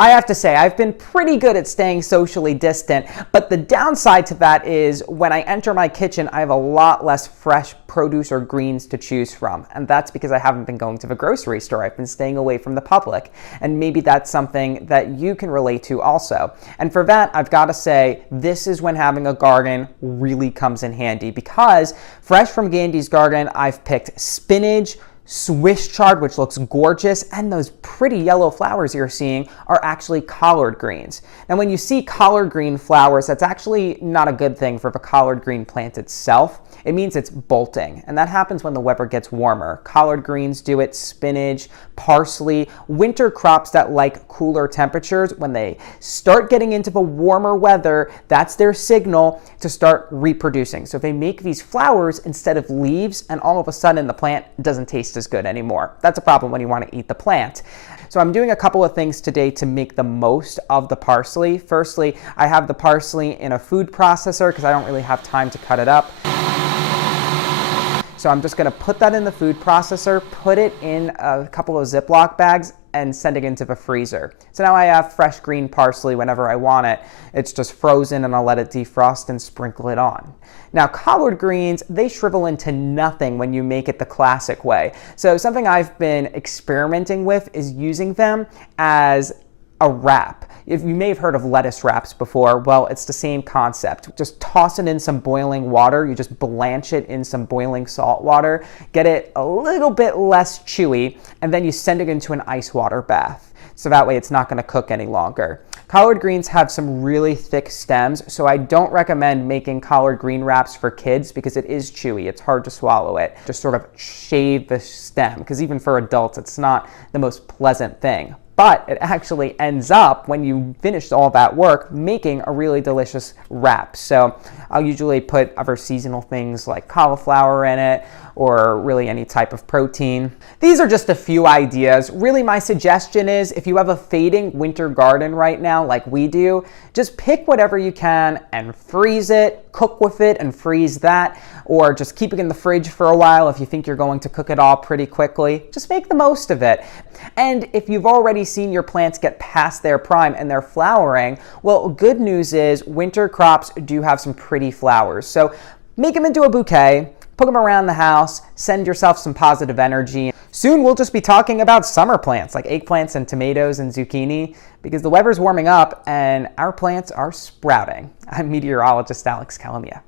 I have to say, I've been pretty good at staying socially distant, but the downside to that is when I enter my kitchen, I have a lot less fresh produce or greens to choose from. And that's because I haven't been going to the grocery store. I've been staying away from the public. And maybe that's something that you can relate to also. And for that, I've got to say, this is when having a garden really comes in handy, because fresh from Gandy's Garden, I've picked spinach, Swiss chard, which looks gorgeous, and those pretty yellow flowers you're seeing are actually collard greens. Now, when you see collard green flowers, that's actually not a good thing for the collard green plant itself. It means it's bolting, and that happens when the weather gets warmer. Collard greens do it, spinach, parsley, winter crops that like cooler temperatures. When they start getting into the warmer weather, that's their signal to start reproducing. So if they make these flowers instead of leaves, and all of a sudden the plant doesn't taste as good anymore. That's a problem when you want to eat the plant. So I'm doing a couple of things today to make the most of the parsley. Firstly, I have the parsley in a food processor because I don't really have time to cut it up. So I'm just going to put that in the food processor, put it in a couple of Ziploc bags, and send it into the freezer. So now I have fresh green parsley whenever I want it. It's just frozen, and I'll let it defrost and sprinkle it on. Now, collard greens, they shrivel into nothing when you make it the classic way. So something I've been experimenting with is using them as a wrap. If you may have heard of lettuce wraps before, well, it's the same concept. Just toss it in some boiling water. You just blanch it in some boiling salt water, get it a little bit less chewy, and then you send it into an ice water bath. So that way it's not going to cook any longer. Collard greens have some really thick stems, so I don't recommend making collard green wraps for kids because it is chewy. It's hard to swallow it. Just sort of shave the stem, because even for adults, it's not the most pleasant thing. But it actually ends up, when you finish all that work, making a really delicious wrap. So I'll usually put other seasonal things like cauliflower in it, or really any type of protein. These are just a few ideas. Really, my suggestion is, if you have a fading winter garden right now like we do, just pick whatever you can and freeze it, cook with it and freeze that, or just keep it in the fridge for a while if you think you're going to cook it all pretty quickly. Just make the most of it. And if you've already seen your plants get past their prime and they're flowering, well, good news is winter crops do have some pretty flowers. So make them into a bouquet, put them around the house, send yourself some positive energy. Soon we'll just be talking about summer plants like eggplants and tomatoes and zucchini, because the weather's warming up and our plants are sprouting. I'm meteorologist Alex Calamia.